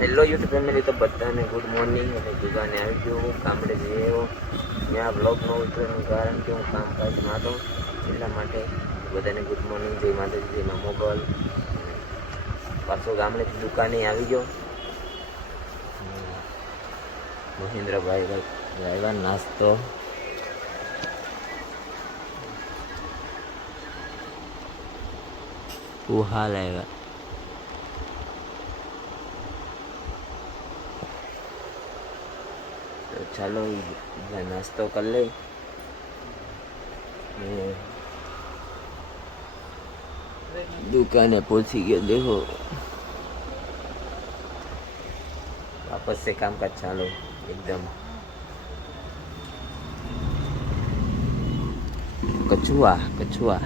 Hello YouTube family, તો બધાને good morning. અને દુકાને આવી ગયો, ગામડે જઈ આવ્યો. ત્યાં બ્લોગ ન ઉતરવાનું કારણ કે હું કામકાજમાં હતો, એટલા માટે બધાને ગુડ મોર્નિંગ. જય માતાજી, જય મા મોગલ. પાછો ગામડેથી દુકાને આવી ગયો. મહેન્દ્રભાઈ આવ્યા નાસ્તો. હાલ આવ્યા. તો ચાલો નાસ્તો કરી લઈ. दुकाने पहुंची गया. देखो वापस से काम का चालू एकदम. कछुआ कछुआ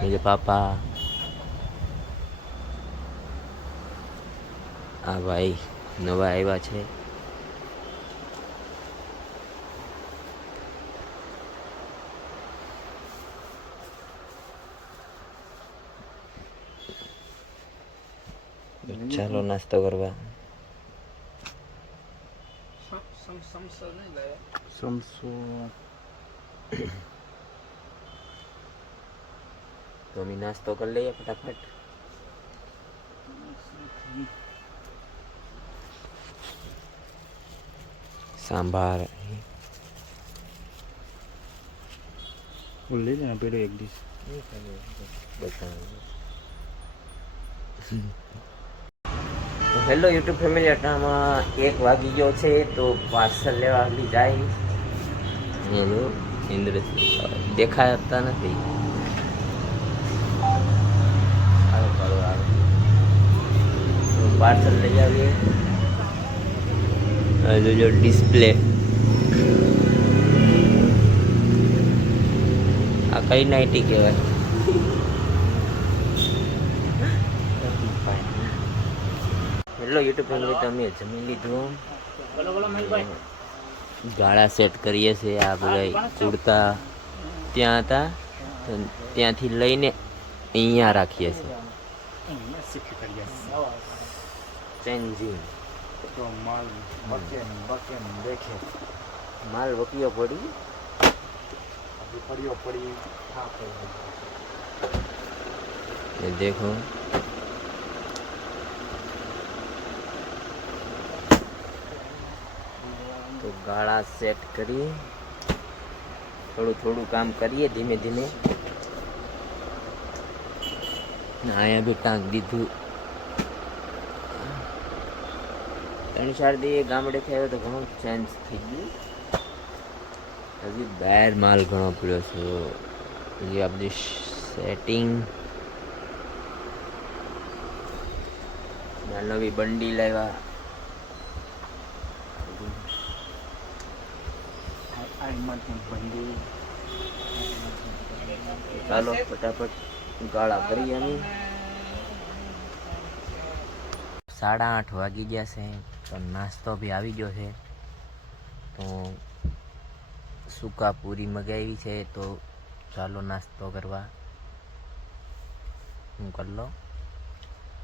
मेरे पापा. आ भाई नवा आया है. ચાલો નાસ્તો કરવા. તો અમે નાસ્તો કરી લઈએ ફટાફટ. सांभार ले लेना पेड़ो एक डिश. હેલો યુટ્યુબ ફેમિલી, અટામાં 1 વાગી ગયો છે. તો પાર્સલ લેવા બી જાય. હેલો ઇન્દ્ર દેખાતા નથી. પાર્સલ લઈ આવીએ. જો ડિસ્પ્લે આ કઈ નાઇટી કહેવાય. હેલો યુટ્યુબ ફેમિલી, તમે જમી લીધું? ગાળા સેટ કરીએ છીએ. આ બધા કુર્તા ત્યાં હતા, તો ત્યાંથી લઈને અહીંયા રાખીએ છીએ. ચેન્જિંગ तो माल बकेन देखे माल वकियो पड़ी. अभी पड़ियो पड़ी. ये देखो तो गाड़ा सेट करिए. थोड़ू थोड़ू काम करिए धीमे धीमे. आया भी टांग दीधु. 3-4 દી ગામડે થયો તો ઘણું ચેન્જ થઈ ગયું. હજી બહાર માલ ઘણો પડ્યો છે. હજી આ બધી સેટિંગ. નવી બંડી લાવ્યા. ચાલો ફટાફટ ગાળા કરીએ અમે. 8:30 વાગી ગયા છે. તો નાસ્તો બી આવી ગયો છે. તો સૂકા પૂરી મગાવી છે. તો ચાલો નાસ્તો કરવા. હું કરી લો.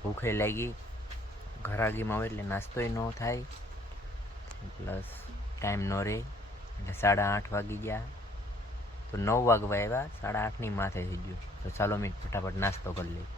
ભૂખે લાગી. ઘરાગીમાં આવે એટલે નાસ્તોય ન થાય, પ્લસ ટાઈમ ન રહે. એટલે 8:30 વાગી ગયા. તો 9 વાગવા આવ્યા. 8:30ની માથે થઈ ગયું. તો ચાલો મેં ફટાફટ નાસ્તો કરી લઈ.